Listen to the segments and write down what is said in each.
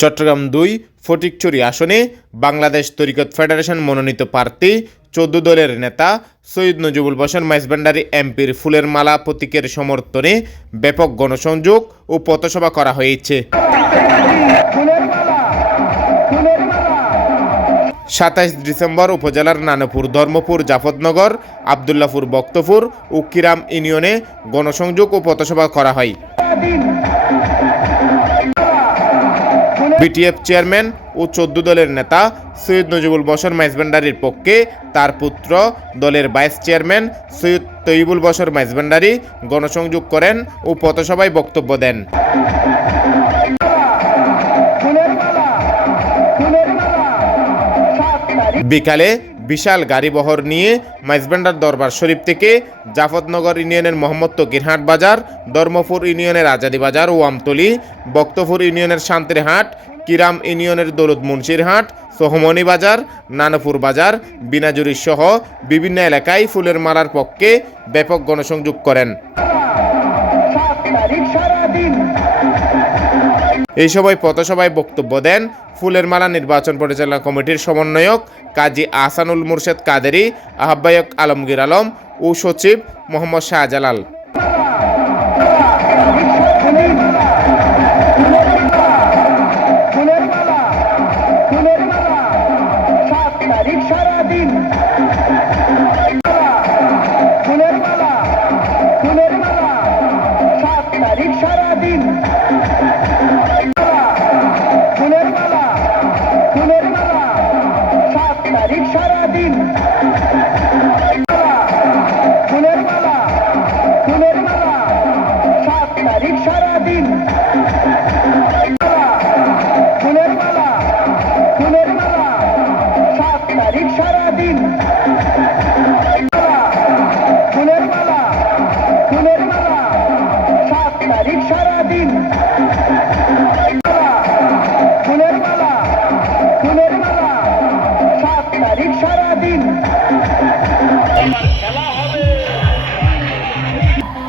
চট্টগ্রাম দুই ফটিকচুরি আসনে বাংলাদেশ তরিকত ফেডারেশন মনোনীত প্রার্থী চোদ্দ দলের নেতা সৈয়দ নজিবুল বসন মাইজবান্ডারি এমপির ফুলের মালা প্রতীকের সমর্থনে ব্যাপক গণসংযোগ ও পথসভা করা হয়েছে। সাতাইশ ডিসেম্বর উপজেলার নানপুর, ধর্মপুর জাফরনগর আবদুল্লাপুর, বক্তপুর ও কিরাম ইউনিয়নে গণসংযোগ ও পথসভা করা হয়। বিটিএফ চেয়ারম্যান ও চোদ্দ দলের নেতা সৈয়দ নজিবুল বসর মাইজবান্ডারির পক্ষে। তার পুত্র দলের ভাইস চেয়ারম্যান সৈয়দ তৈবুল বসর মাইজবান্ডারি গণসংযোগ করেন ও পথসভায় বক্তব্য দেন। বিকালে বিশাল গাড়িবহর নিয়ে মাইজবান্ডার দরবার শরীফ থেকে জাফতনগর ইউনিয়নের মোহাম্মদ তকিরহাট বাজার, ধর্মপুর ইউনিয়নের আজাদি বাজার ও আমতলি, বক্তপুর ইউনিয়নের শান্তির হাট, কিরাম ইউনিয়নের দৌলত মুন্সির হাট, সোহমনি বাজার, নানপুর বাজার বিনাজুরি সহ বিভিন্ন এলাকায় ফুলের মালার পক্ষে ব্যাপক গণসংযোগ করেন। এই সময় পথসভায় বক্তব্য দেন ফুলের মালা নির্বাচন পরিচালনা কমিটির সমন্বয়ক কাজী আহসানুল মুর্শেদ কাদেরি, আহ্বায়ক আলমগীর আলম ও সচিব মোহাম্মদ শাহজালাল।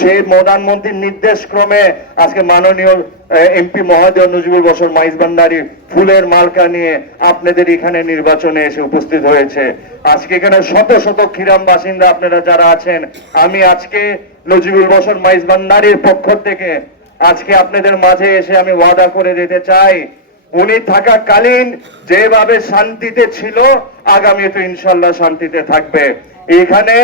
সেই প্রধানমন্ত্রীর নির্দেশ ক্রমে আজকে মাননীয় এমপি মহোদয় নজিবুল বসর মাইজ ভান্ডারী ফুলের মালকা নিয়ে আপনাদের এখানে নির্বাচনে এসে উপস্থিত হয়েছে। আজকে এখানে শত শত খিরাম বাসিন্দা আপনারা যারা আছেন, আমি আজকে নজিবুল বসর মাইজ ভান্ডারীর পক্ষ থেকে আজকে আপনাদের মাঝে এসে আমি ওয়াদা করে দিতে চাই উনি থাকাকালীন যেভাবে শান্তিতে ছিল, আগামী তো ইনশাল্লাহ শান্তিতে থাকবে। এখানে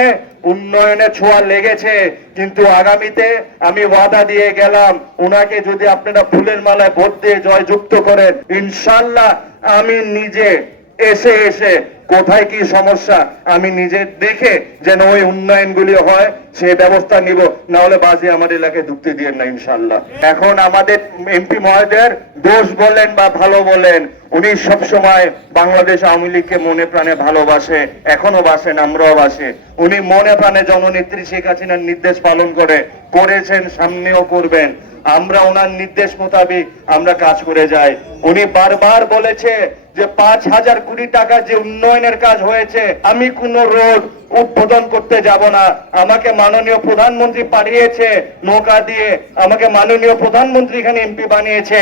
উন্নয়নে ছোঁয়া লেগেছে, কিন্তু আগামীতে আমি ওয়াদা দিয়ে গেলাম, উনাকে যদি আপনারা ফুলের মালায় ভোট দিয়ে জয়যুক্ত করেন ইনশাল্লাহ আমি নিজে এসে এসে, কোথায় কি সমস্যা, আমি নিজে দেখে যেন ওই উন্নয়নগুলি হয় সেই ব্যবস্থা নিব। না হলে বাজে আমার এলাকায় ঢুকতে দিয়ে না ইনশাল্লাহ এখন আমাদের এমপি মহোদয়ের দোষ বলেন বা ভালো বলেন, উনি সব সময় বাংলাদেশ আওয়ামী লীগকে মনে প্রাণে ভালোবাসে এখনও বাসেন আমরাও বাসে। উনি মনে প্রাণে জননেত্রী শেখ হাসিনার নির্দেশ পালন করে, করেছেন, সামনেও করবেন। আমরা ওনার নির্দেশ মোতাবেক আমরা কাজ করে যাই। উনি বারবার বলেছে যে পাঁচ হাজার কোটি টাকা যে উন্নয়নের কাজ হয়েছে, আমি কোনো রোড উদ্বোধন করতে যাব না। আমাকে মাননীয় প্রধানমন্ত্রী পাঠিয়েছে নৌকা দিয়ে। আমাকে মাননীয় প্রধানমন্ত্রী এখানে এমপি বানিয়েছে।